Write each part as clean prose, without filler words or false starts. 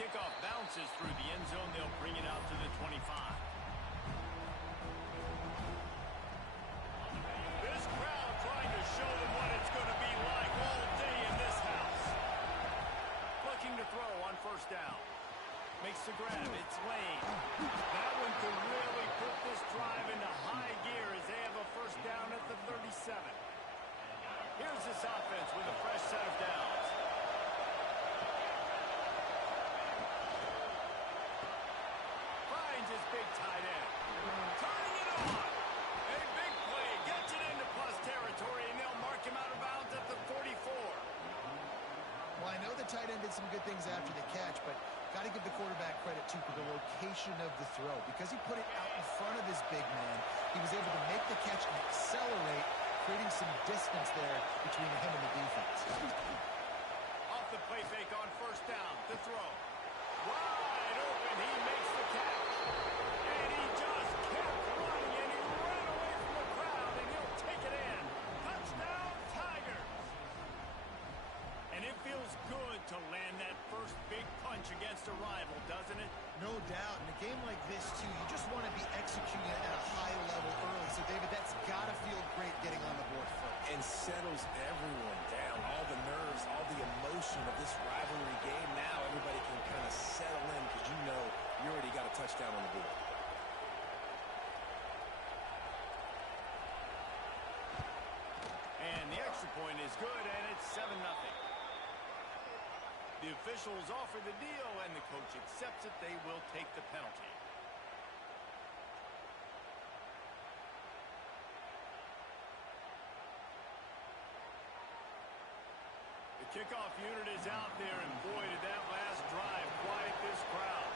kickoff bounces through the end zone. They'll bring it out to the 25. This crowd trying to show them what it's going to be like all day in this house. Looking to throw on first down. Makes the grab. It's Lane. That one could really put this drive into high gear as they have a first down at the 37. Here's this offense with a fresh set of downs. Finds his big tight end. Turning it on. A big play. Gets it into plus territory, and they'll mark him out of bounds at the 44. Well, I know the tight end did some good things after the catch, but got to give the quarterback credit, too, for the location of the throw. Because he put it out in front of his big man, he was able to make the catch and accelerate, creating some distance there between him and the defense. Off the play fake on first down. The throw. Wide open. He makes the catch. And he just kept running, and he ran away from the crowd, and he'll take it in. Touchdown, Tigers. And it feels good to land that first big punch against a rival, doesn't it? No doubt. In a game like this, too, you just want to be executing at a high level early. So, David, that's got to feel great getting on the board first. And settles everyone down. All the nerves, all the emotion of this rivalry game. Now everybody can kind of settle in because you know you already got a touchdown on the board. And the extra point is good, and it's 7-0. The officials offer the deal, and the coach accepts it. They will take the penalty. The kickoff unit is out there, and boy, did that last drive quiet this crowd.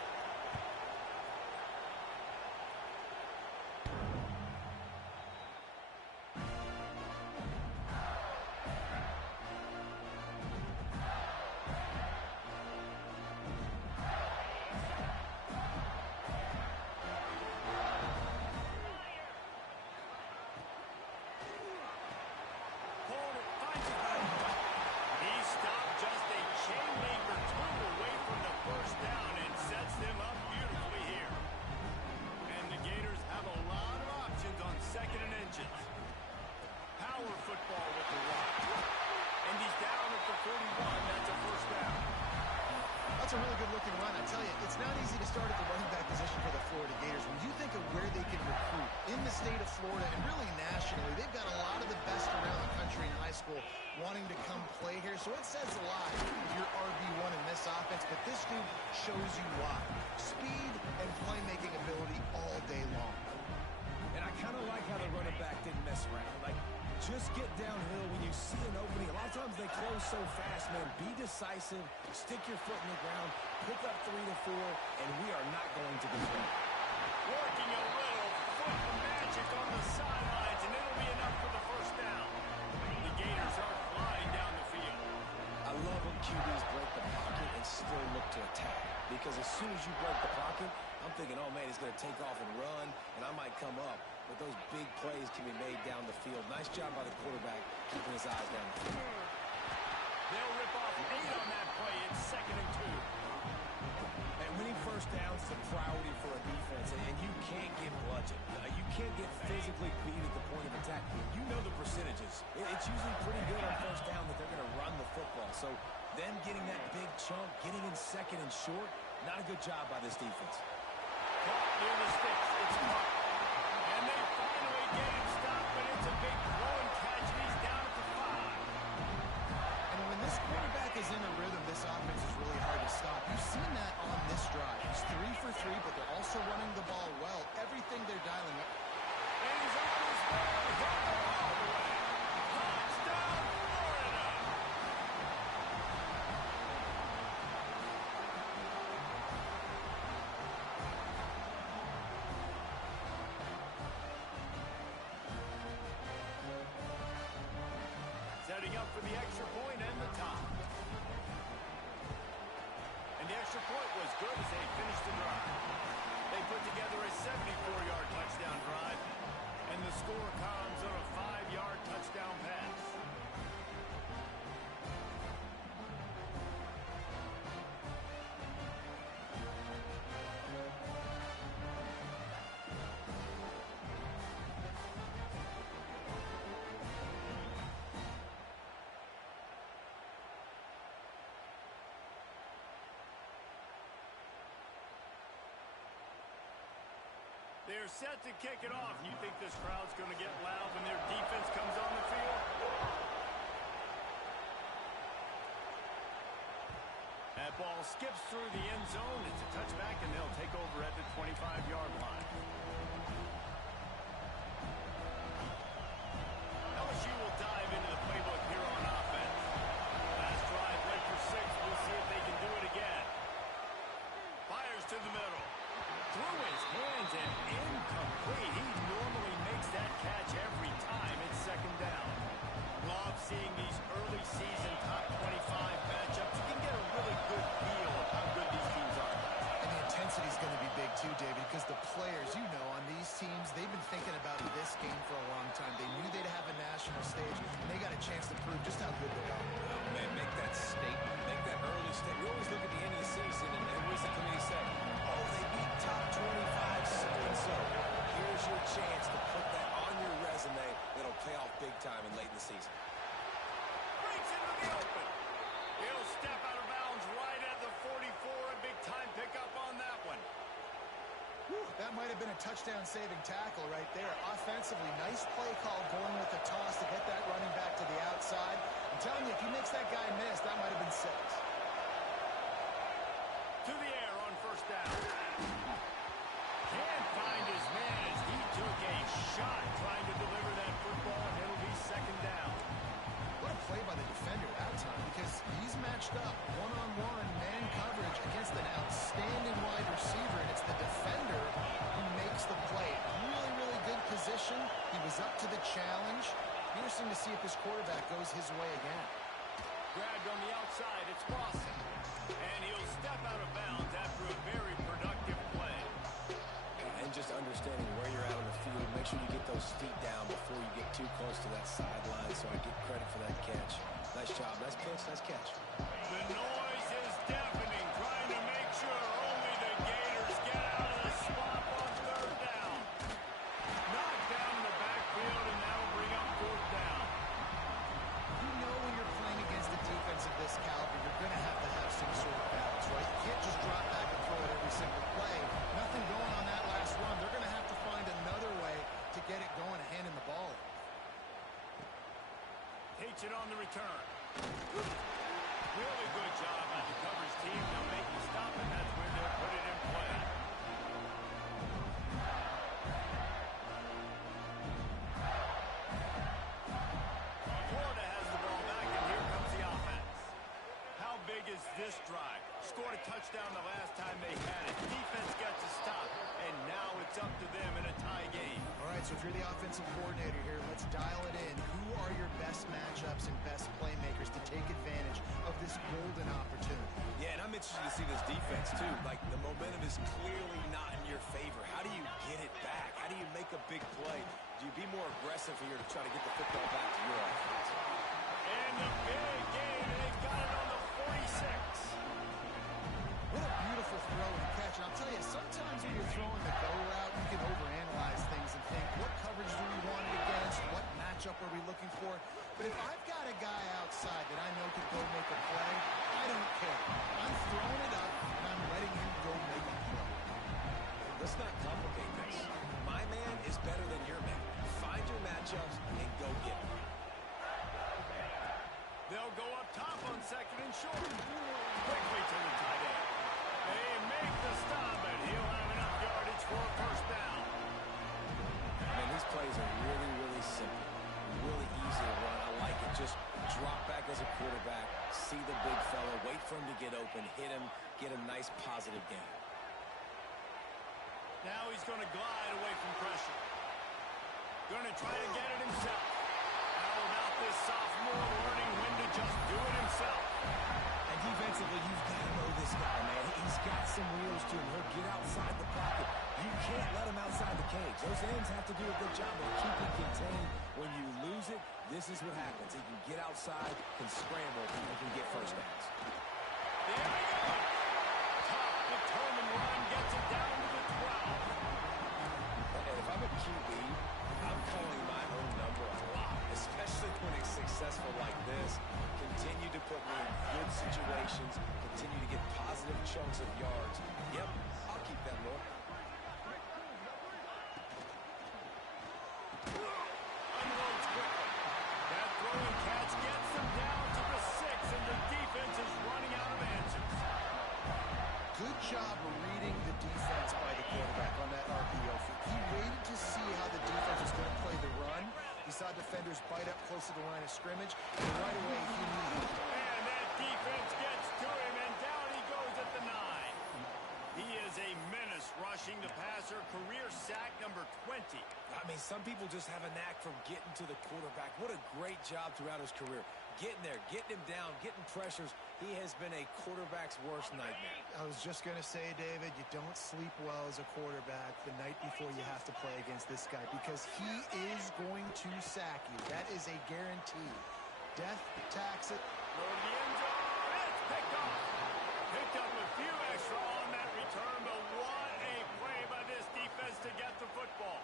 A really good-looking run. I tell you, it's not easy to start at the running back position for the Florida Gators. When you think of where they can recruit in the state of Florida and really nationally, they've got a lot of the best around the country in high school wanting to come play here. So it says a lot if you're RB1 in this offense, but this dude shows you why. Speed and playmaking ability all day long. And I kind of like how the running back didn't mess around. Like, just get downhill when you see an opening. A lot of times they close so fast, man. Be decisive, stick your foot in the ground, pick up 3 to 4, and we are not going to defend. Working a little foot magic on the sidelines, and it'll be enough for the first down. The Gators are flying down the field. I love when QBs break the pocket and still look to attack. Because as soon as you break the pocket, I'm thinking, oh, man, he's going to take off and run, and I might come up. But those big plays can be made down the field. Nice job by the quarterback keeping his eyes down the field. They'll rip off 8 on that play. It's 2nd and 2. And winning first downs is a priority for a defense, and you can't get bludgeoned. You can't get physically beat at the point of attack. You know the percentages. It's usually pretty good on first down that they're going to run the football. So them getting that big chunk, getting in 2nd and short, not a good job by this defense. Caught near the sticks. It's caught. And they finally get him stopped, but it's a big throwing catch, and he's down at the 5. And when this quarterback is in a rhythm, this offense is really hard to stop. You've seen that on this drive. He's 3 for 3, but they're also running the ball well. Everything they're dialing up. And he's on his way. All the way. Touchdown, Florida. Setting up for the extra point and the top. And the extra point was good as they finished the drive. They put together a 74-yard touchdown drive, and the score comes on a 5-yard touchdown pass. They're set to kick it off. You think this crowd's going to get loud when their defense comes on the field? That ball skips through the end zone. It's a touchback, and they'll take over at the 25-yard line. LSU will dive into the playbook here on offense. Last drive led for 6. We'll see if they can do it again. Fires to the middle. Through his hands and incomplete. He normally makes that catch every time. It's second down. Love seeing these early season top 25 matchups. You can get a really good feel of how good these teams are. And the intensity is going to be big too, David, because the players, you know, on these teams, they've been thinking about this game for a long time. They knew they'd have a national stage, and they got a chance to prove just how good they are. Oh, man, make that statement. Make that early statement. We always look at the end of the season, and what does the committee say? Oh, they beat top 25 so-and-so. Here's your chance to put that on your resume. It'll pay off big time and late in the season. Breaks into the open. He'll step out of bounds right at the 44. A big time pickup on that one. Whew, that might have been a touchdown-saving tackle right there. Offensively, nice play call going with the toss to get that running back to the outside. I'm telling you, if he makes that guy miss, that might have been 6. To the air on first down. Can't find his man as he took a shot trying to deliver that football, and it'll be second down. What a play by the defender that time, because he's matched up one-on-one man coverage against an outstanding wide receiver, and it's the defender who makes the play. Really, really good position. He was up to the challenge. Interesting to see if his quarterback goes his way again. Grabbed on the outside, it's Lawson. And he'll step out of bounds after a very productive play. And just understanding where you're at on the field, make sure you get those feet down before you get too close to that sideline, so I get credit for that catch. Nice job, nice pitch, nice catch. The noise is deafening, trying to make sure only the Gators get out of the swamp on third down. Knocked down in the backfield, and that'll bring up fourth down. You know when you're playing against a defense of this caliber, you're going to have some sort of balance, right? You can't just drop back and throw it every single play. Nothing going on that last run. They're going to have to find another way to get it going and handing the ball. Takes it on the return. Really good job by the coverage team. They'll make you stop, and that's where they'll put it in play. Florida has the ball back, and here comes the offense. How big is this drive? Scored a touchdown the last time they had it. Defense got to stop, and now it's up to them in a tie game. All right, so if you're the offensive coordinator here, let's dial it in. Who are your best matchups and best playmakers to take advantage of this golden opportunity? Yeah, and I'm interested to see this defense, too. Like, the momentum is clearly not in your favor. How do you get it back? How do you make a big play? Do you be more aggressive here to try to get the football back to your offense? And the big game, they've got it on the 46. What a beautiful throw and catch. And I'll tell you, sometimes when you're throwing the go route, you can overanalyze things and think, what coverage do we want it against? What matchup are we looking for? But if I've got a guy outside that I know could go make a play, I don't care. I'm throwing it up, and I'm letting him go make a play. Let's not complicate this. My man is better than your man. Find your matchups and go get them. They'll go up top on second and short. Quickly to the tight end. They make the stop, but he'll have enough yardage for a first down. Man, these plays are really, really simple. Really easy to run. I like it. Just drop back as a quarterback, see the big fella, wait for him to get open, hit him, get a nice positive game. Now he's going to glide away from pressure. Going to try to get it himself. How about this sophomore learning when to just do it himself? And defensively, you've got to know this guy, man. He's got some wheels to him. He'll get outside the pocket. You can't let him outside the cage. Those ends have to do a good job of keeping contained. When you lose it, this is what happens. He can get outside, can scramble, and can get first downs. There he goes. Tough, determined run gets it down to the 12. And if I'm a QB, I'm calling my own number a lot, especially when it's successful like this. Continue to put me in good situations, continue to get positive chunks of yards. Yep, I'll keep that look. close to the line of scrimmage, and right away he knew it. And that defense gets to him, and down he goes at the 9. He is a menace rushing the passer, career sack number 20. I mean, some people just have a knack for getting to the quarterback. What a great job throughout his career. Getting there, getting him down, getting pressures. He has been a quarterback's worst nightmare. I was just going to say, David, you don't sleep well as a quarterback the night before you have to play against this guy because he is going to sack you. That is a guarantee. Death tax it. Throw to the end zone. It's picked off. Picked up a few extra on that return, but what a play by this defense to get the football.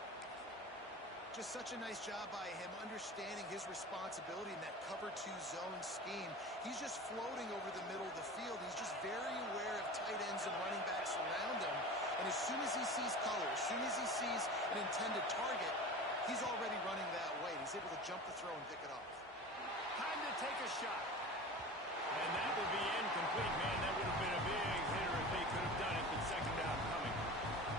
Just such a nice job by him understanding his responsibility in that cover 2 zone scheme. He's just floating over the middle of the field. He's just very aware of tight ends and running backs around him. And as soon as he sees color, as soon as he sees an intended target, he's already running that way. He's able to jump the throw and pick it off. Time to take a shot. And that will be incomplete, man. That would have been a big hitter if they could have done it, but second down coming.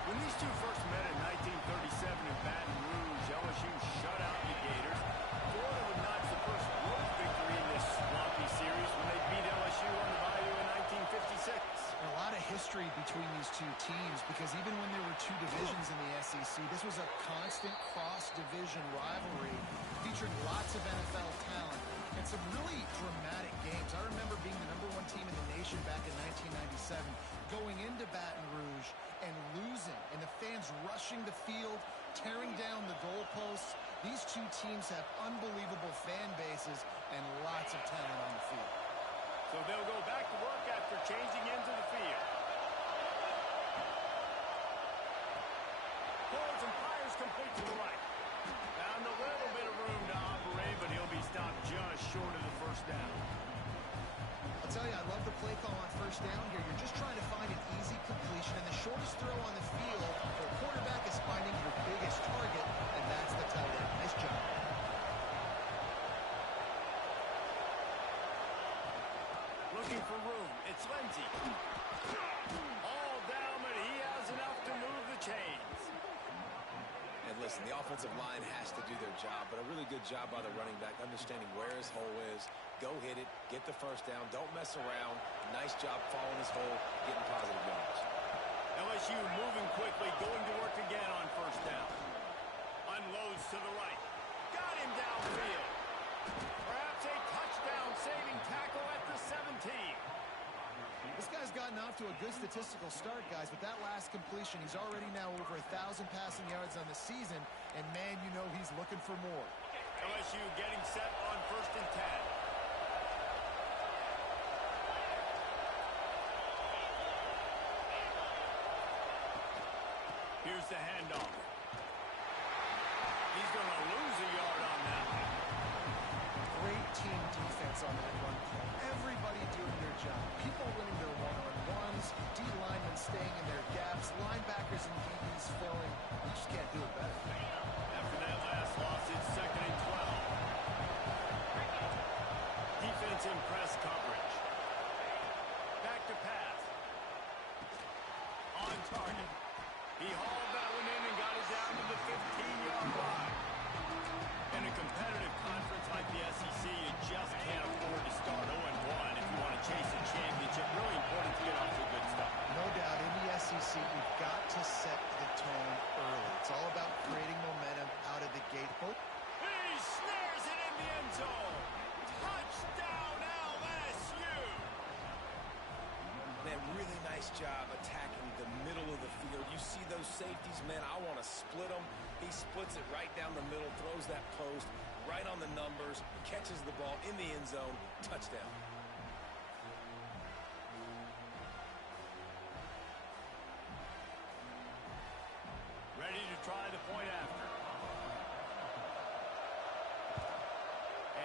When these two first met in 1937 in Baton Rouge, LSU shut out the Gators. Florida would notch the first road victory in this swampy series when they beat LSU on the Bayou in 1956. And a lot of history between these two teams because even when there were two divisions in the SEC, this was a constant cross-division rivalry featuring lots of NFL talent and some really dramatic games. I remember being the #1 team in the nation back in 1997, going into Baton Rouge and losing, and the fans rushing the field, tearing down the goalposts. These two teams have unbelievable fan bases and lots of talent on the field. So they'll go back to work after changing into the field. Pulls and fires complete to the right. Found a little bit of room to operate, but he'll be stopped just short of the first down. I'll tell you, I love the play call on first down here. You're just trying to find an easy completion, and the shortest throw on the field for a quarterback is finding your biggest target, and that's the tight end. Nice job. Looking for room. It's Lindsey. All down, but he has enough to move the chains. And listen, the offensive line has to do their job, but a really good job by the running back, understanding where his hole is. Go hit it, get the first down, don't mess around. Nice job following his hole, getting positive yards. LSU moving quickly, going to work again on first down. Unloads to the right. Got him downfield. Perhaps a touchdown-saving tackle at the 17. This guy's gotten off to a good statistical start, guys. With that last completion, he's already now over 1,000 passing yards on the season, and man, you know he's looking for more. LSU getting set on first and 10. Here's the handoff. He's going to lose a yard on that one. Great team defense on that run play. Everybody doing their job. People winning their one-on-ones, D-linemen staying in their gaps, linebackers and DBs filling. You just can't do it better. After that last loss, it's second and 12. Defense in press coverage. Back to pass. On target. He hauled that one in and got it down to the 15-yard line. In a competitive conference like the SEC, you just can't afford to start 0-1 if you want to chase a championship. Really important to get off to a good start. No doubt, in the SEC, you've got to set the tone early. It's all about creating momentum out of the gate. He snares it in the end zone. Touchdown, LSU. Man, really nice job attacking the middle of the field. You see those safeties, man, I want to split them. He splits it right down the middle, throws that post right on the numbers, catches the ball in the end zone, touchdown. Ready to try the point after.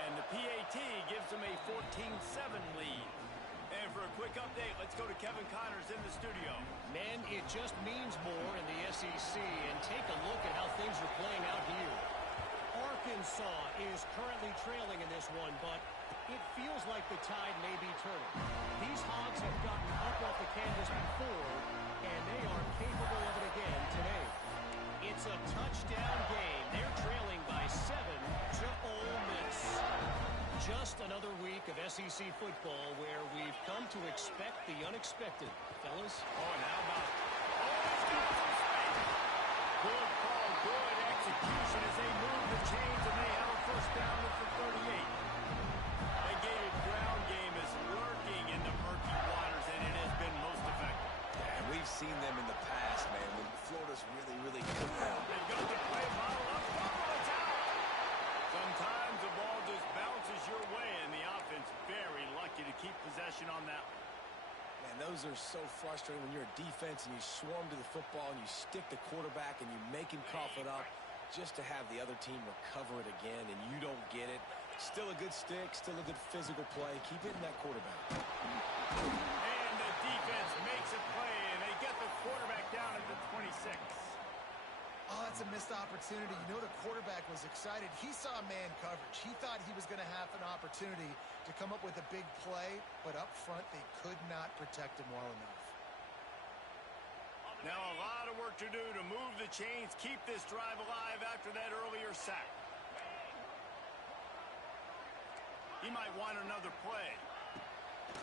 And the PAT gives them a 14-7 lead. And for a quick update, let's go to Kevin Connors in the studio. Man, it just means more in the SEC, and take a look at how things are playing out here. Arkansas is currently trailing in this one, but it feels like the tide may be turning. These Hogs have gotten up off the canvas before, and they are capable of it again today. It's a touchdown game. They're trailing by 7 to Ole Miss. SEC football, where we've come to expect the unexpected. Fellas? Oh, and how about... Oh, he's got some space. Good call, good execution as they move the chains, and they have a first down at the 38. The Gator ground game is lurking in the murky waters, and it has been most effective. Yeah, and we've seen them in the past, man, when Florida's really good now. They go to play, model up, fumble, it's out. Sometimes the ball just bounces your way, and the offense very lucky to keep possession on that one. Man, those are so frustrating when you're a defense and you swarm to the football and you stick the quarterback and you make him cough it up just to have the other team recover it again and you don't get it. Still a good stick, still a good physical play. Keep hitting that quarterback. And the defense makes a play, and they get the quarterback down at the 26. Oh, that's a missed opportunity. You know the quarterback was excited. He saw man coverage. He thought he was going to have an opportunity to come up with a big play, but up front they could not protect him well enough. Now a lot of work to do to move the chains, keep this drive alive after that earlier sack. He might want another play.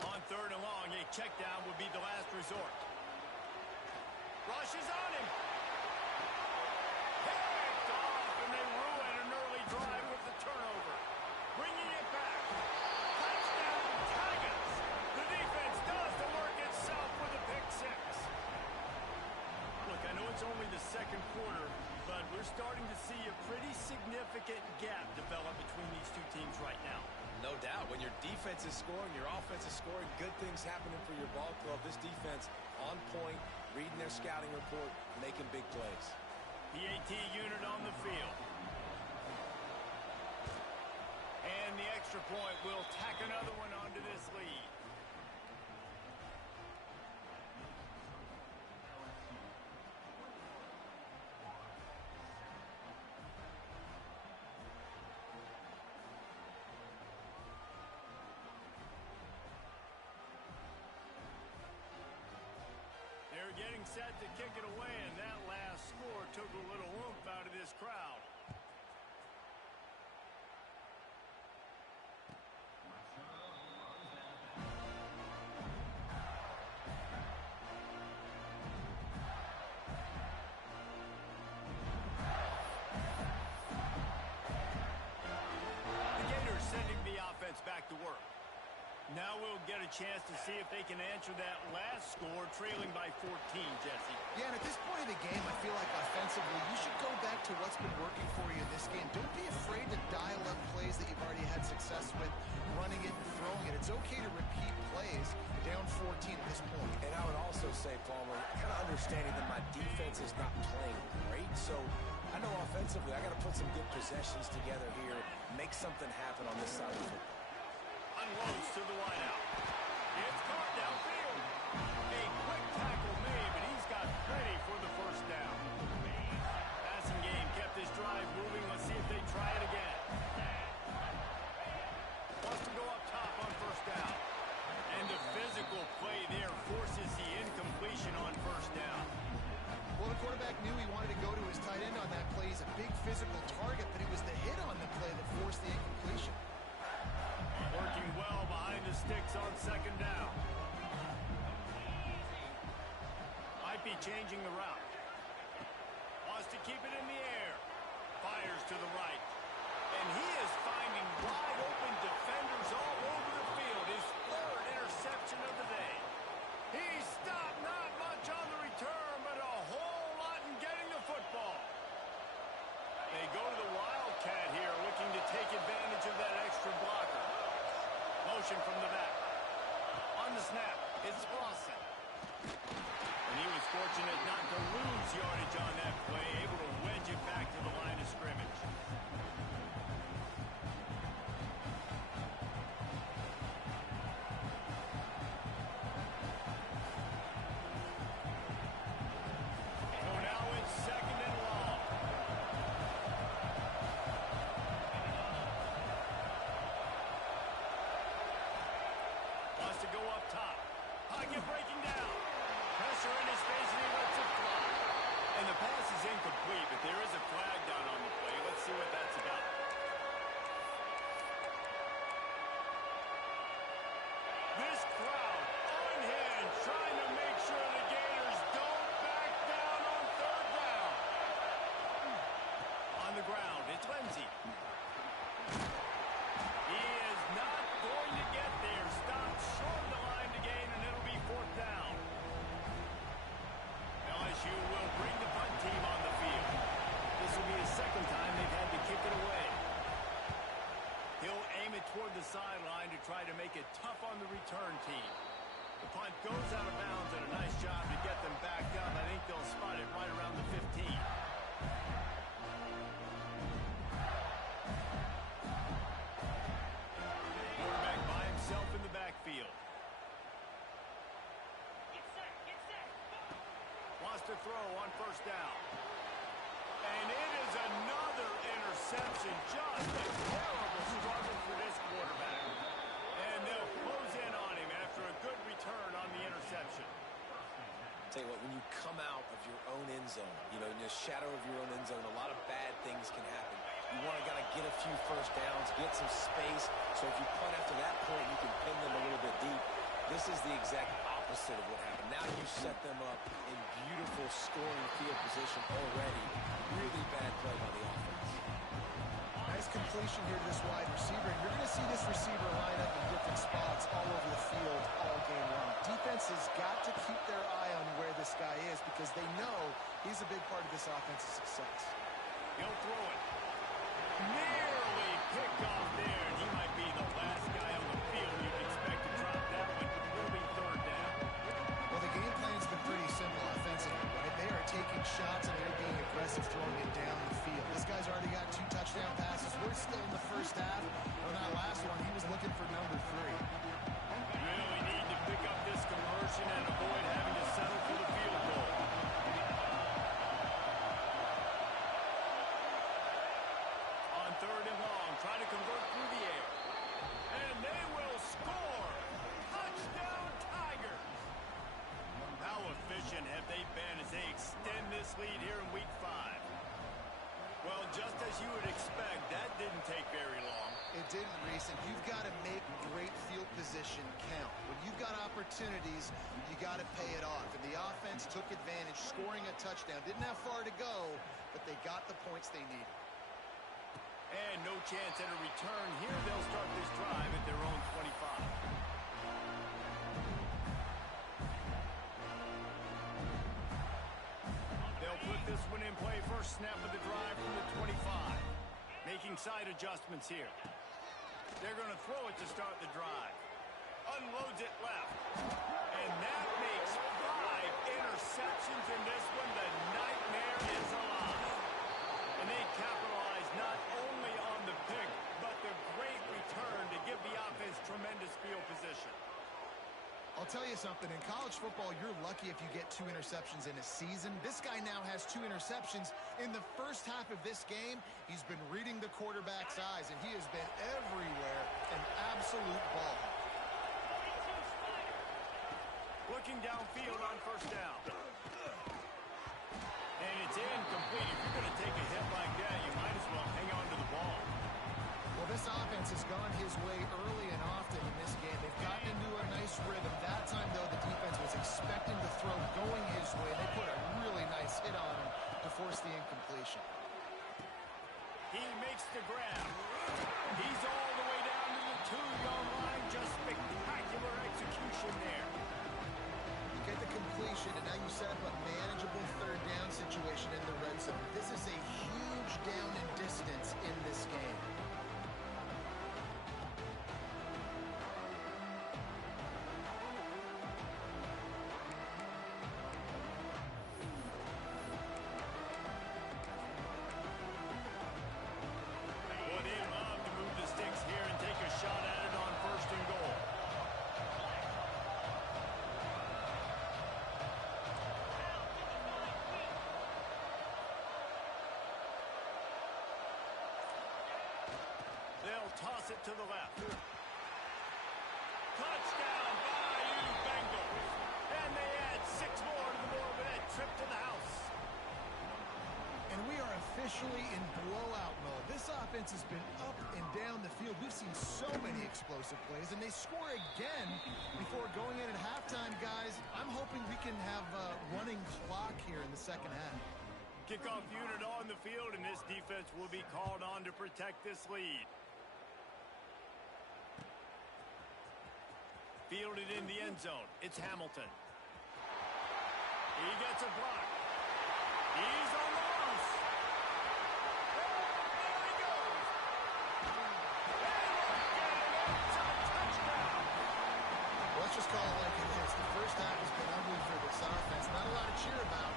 On third and long, a check down would be the last resort. Rush is on him. Picked off, and they ruin an early drive with the turnover. Bringing it back. Touchdown, Tigers. The defense does the work itself with a pick six. Look, I know it's only the second quarter, but we're starting to see a pretty significant gap develop between these two teams right now. No doubt. When your defense is scoring, your offense is scoring, good things happening for your ball club. This defense on point, reading their scouting report, making big plays. PAT unit on the field. And the extra point will tack another one onto this lead. They're getting set to kick it away, and that last score took a little oomph out of this crowd. The Gators sending the offense back to work. Now we'll get a chance to see if they can answer that last score, trailing by 14, Jesse. Yeah, and at this point of the game, I feel like offensively, you should go back to what's been working for you in this game. Don't be afraid to dial up plays that you've already had success with, running it and throwing it. It's okay to repeat plays down 14 at this point. And I would also say, Palmer, kind of understanding that my defense is not playing great, so I know offensively I got to put some good possessions together here, make something happen on this side of the football. Unloads to the wideout. It's caught downfield. A quick tackle made, but he's got plenty for the first down. Passing game kept this drive moving. Let's see if they try it again. Wants to go up top on first down. And the physical play there forces the incompletion on first down. Well, the quarterback knew he wanted to go to his tight end on that play. He's a big physical target, but it was the hit on the play that forced the incompletion. Working well behind the sticks on second down. Might be changing the route. Wants to keep it in the air. Fires to the right. And he is finding wide open defenders all over the field. His third interception of the day. He stopped not much on the return, but a whole lot in getting the football. They go to the Wildcat here, looking to take advantage of that extra blocker. Motion from the back. On the snap, it's Lawson. And he was fortunate not to lose yardage on that play, able to wedge it back to the line of scrimmage. the ground. It's Lindsey. He is not going to get there. Stopped short of the line to gain, and it'll be fourth down. LSU will bring the punt team on the field. This will be the second time they've had to kick it away. He'll aim it toward the sideline to try to make it tough on the return team. The punt goes out of bounds, and a nice job to get them back up. I think they'll spot it right around the 15. Quarterback by himself in the backfield. Wants to throw on first down. And it is another interception. Just a terrible struggle for this quarterback. And they'll close in on him after a good return on the interception. Tell you what, when you come out of your own end zone, you know, in the shadow of your own end zone, a lot of bad things can happen. You want to get a few first downs, get some space, so if you punt after that point, you can pin them a little bit deep. This is the exact opposite of what happened. Now you set them up in beautiful scoring field position already. Really bad play by the offense. Nice completion here to this wide receiver. And you're going to see this receiver line up in different spots all over the field all game long. Defense has got to keep their eye on where this guy is because they know he's a big part of this offense's success. He'll throw it. Nearly picked off there, and he might be the last guy on the field you'd expect to drop that one. It'll be third down. Well, the game plan's been pretty simple offensively, right? They are taking shots and they're being aggressive, throwing it down the field. This guy's already got 2 touchdown passes. We're still in the first half. On that last one, he was looking for number 3. Really need to pick up this conversion and avoid having to settle for the field goal. On third and long, try to convert through the air. And they will score! Touchdown Tigers! How efficient have they been as they extend this lead here in Week 5? Well, just as you would expect, that didn't take very long. It didn't, Reese, and you've got to make great field position count. When you've got opportunities, you got to pay it off. And the offense took advantage, scoring a touchdown. Didn't have far to go, but they got the points they needed. And no chance at a return here. They'll start this drive at their own 25. They'll put this one in play. First snap of the drive from the 25. Making side adjustments here. They're going to throw it to start the drive. Unloads it left. And that makes 5 interceptions in this one. The nightmare is alive. And they capitalize not only on the pick, but the great return to give the offense tremendous field position. I'll tell you something. In college football, you're lucky if you get 2 interceptions in a season. This guy now has 2 interceptions. In the first half of this game, he's been reading the quarterback's eyes, and he has been everywhere, an absolute ball. Looking downfield on first down. And it's incomplete. If you're going to take a hit like that, you might as well hang on to the ball. Well, this offense has gone his way early and often in this game. They've gotten into a nice rhythm. That time, though, the defense was expecting the throw going his way. They put a really nice hit on him to force the incompletion. He makes the grab. He's all the way down to the 2-yard line. Just spectacular execution there. You get the completion, and now you set up a manageable third down situation in the red zone. This is a huge down in distance in this game. Toss it to the left. Touchdown, Bayou Bengals. And they add 6 more to the board with that trip to the house. And we are officially in blowout mode. This offense has been up and down the field. We've seen so many explosive plays, and they score again before going in at halftime, guys. I'm hoping we can have a running clock here in the second half. Kickoff unit on the field, and this defense will be called on to protect this lead. Fielded in the end zone. It's Hamilton. He gets a block. He's on the loose. There he goes. And it's a touchdown. Let's just call it like it is. The first half has been ugly for this offense. Not a lot to cheer about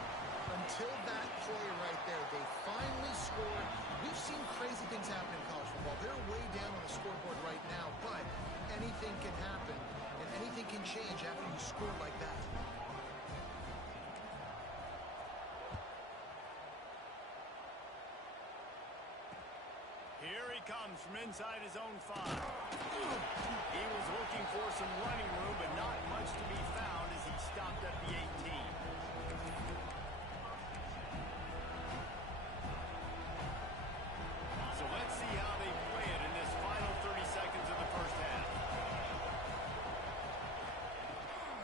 until that play right there. They finally scored. We've seen crazy things happen in college football. They're way down on the scoreboard right now, but anything can happen, and anything can change after you score like that. Here he comes from inside his own 5. He was looking for some running room, but not much to be found as he stopped at the 18. So let's see how they play it in this final 30 seconds of the first half.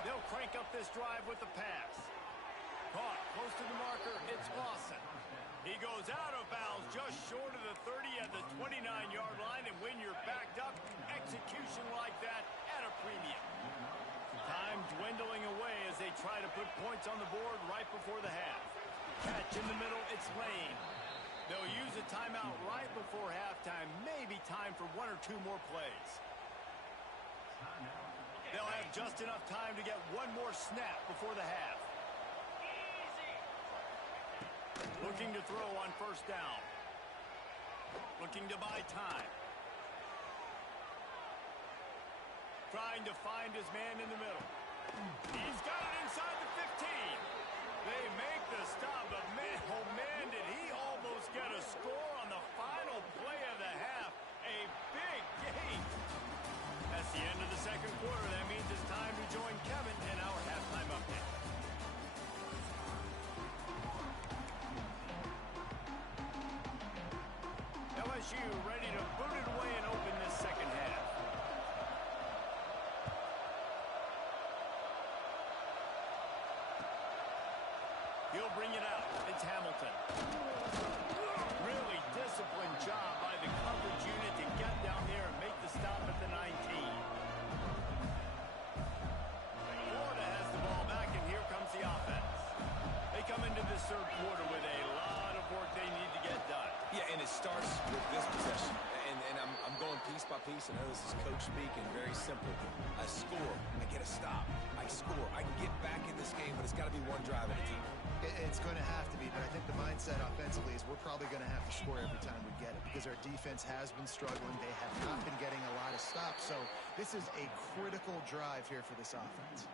They'll crank up this drive with the pass. Caught close to the marker. It's Lawson. He goes out of bounds just short of the 30 at the 29-yard line, and when you're backed up, execution like that at a premium. Time dwindling away as they try to put points on the board right before the half. Catch in the middle, it's Lane. They'll use a timeout right before halftime, maybe time for 1 or 2 more plays. They'll have just enough time to get 1 more snap before the half. Looking to throw on first down. Looking to buy time. Trying to find his man in the middle. He's got it inside the 15. They make the stop, but man, oh man, did he almost get a score on the final play of the half. A big game. That's the end of the second quarter. That means it's time to join Kevin in our halftime update. LSU ready to boot it away and open this second half. He'll bring it out. It's Hamilton. Really disciplined job by the coverage unit to get down there and make the stop at the 19. Florida has the ball back, and here comes the offense. They come into this third quarter with a lot of work they need to get done. Yeah, and it starts with this possession. And I'm going piece by piece. I know this is coach speaking, very simple. I score, I get a stop. I score, I can get back in this game, but it's got to be one drive at a time. It's going to have to be, but I think the mindset offensively is we're probably going to have to score every time we get it because our defense has been struggling. They have not been getting a lot of stops, so this is a critical drive here for this offense.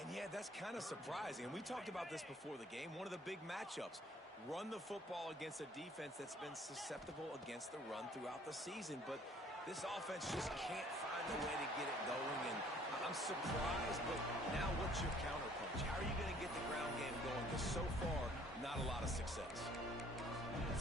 And yeah, that's kind of surprising. And we talked about this before the game. One of the big matchups. Run the football against a defense that's been susceptible against the run throughout the season. But this offense just can't find a way to get it going. And I'm surprised, but now what's your counterpunch? How are you going to get the ground game going? Because so far, not a lot of success.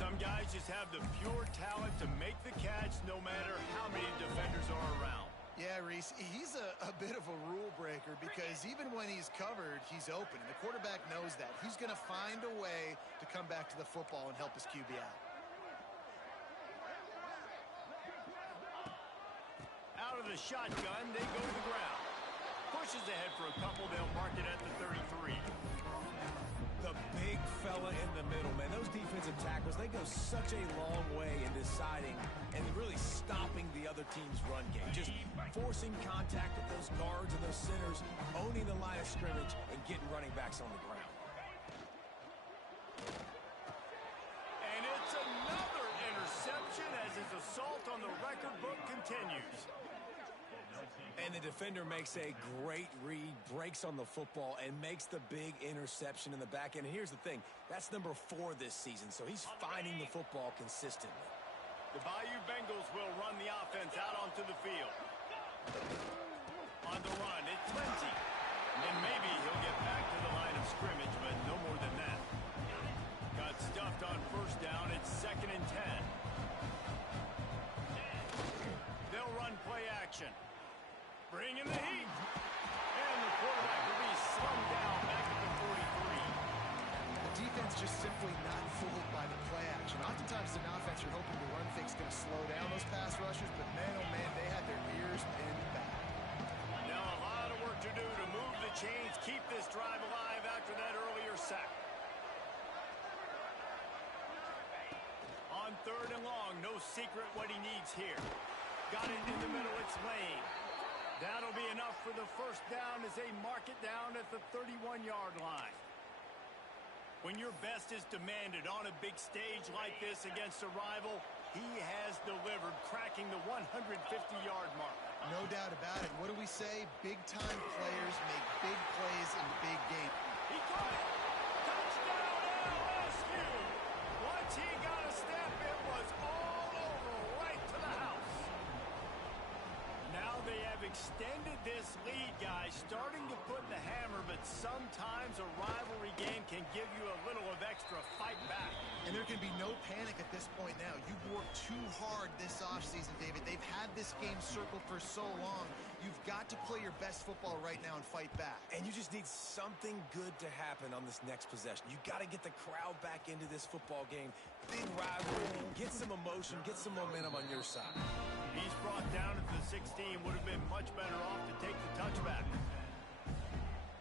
Some guys just have the pure talent to make the catch no matter how many defenders are around. Yeah, Reese, he's a bit of a rule breaker because even when he's covered, he's open. And the quarterback knows that. He's going to find a way to come back to the football and help his QB out. Out of the shotgun, they go to the ground. Pushes ahead for a couple. They'll mark it at the 33. The big fella in the middle, man. Those defensive tackles, they go such a long way in deciding and really stopping the other team's run game. Just forcing contact with those guards and those centers, owning the line of scrimmage, and getting running backs on the ground. And it's another interception as his assault on the record book continues. And the defender makes a great read, breaks on the football, and makes the big interception in the back end. And here's the thing, that's number 4 this season, so he's finding the football consistently. The Bayou Bengals will run the offense out onto the field. On the run, it's Lindsey. And maybe he'll get back to the line of scrimmage, but no more than that. Got stuffed on first down, it's 2nd and 10. They'll run play action. Bring in the heat. And the quarterback will be slummed down back at the 43. The defense defense just simply not fooled by the play action. Oftentimes, an offense, you're hoping the run fake's going to slow down those pass rushers, but man, oh man, they had their ears pinned back. Now a lot of work to do to move the chains, keep this drive alive after that earlier sack. On 3rd and long, no secret what he needs here. Got it in the middle, it's Lane. That'll be enough for the first down as they mark it down at the 31-yard line. When your best is demanded on a big stage like this against a rival, he has delivered, cracking the 150-yard mark. No doubt about it. What do we say? Big-time players make big plays in big games. He caught it! Touchdown LSU! Once he got a step, it was all over right to the house. Now they have extended this lead, guys, starting to put the hammer, but sometimes a rivalry game can give you a little of extra fight back. And there can be no panic at this point now. You've worked too hard this offseason, David. They've had this game circled for so long. You've got to play your best football right now and fight back. And you just need something good to happen on this next possession. You got to get the crowd back into this football game. Big rivalry. Get some emotion. Get some momentum on your side. He's brought down at the 16. Would have been much better off to take the touchback.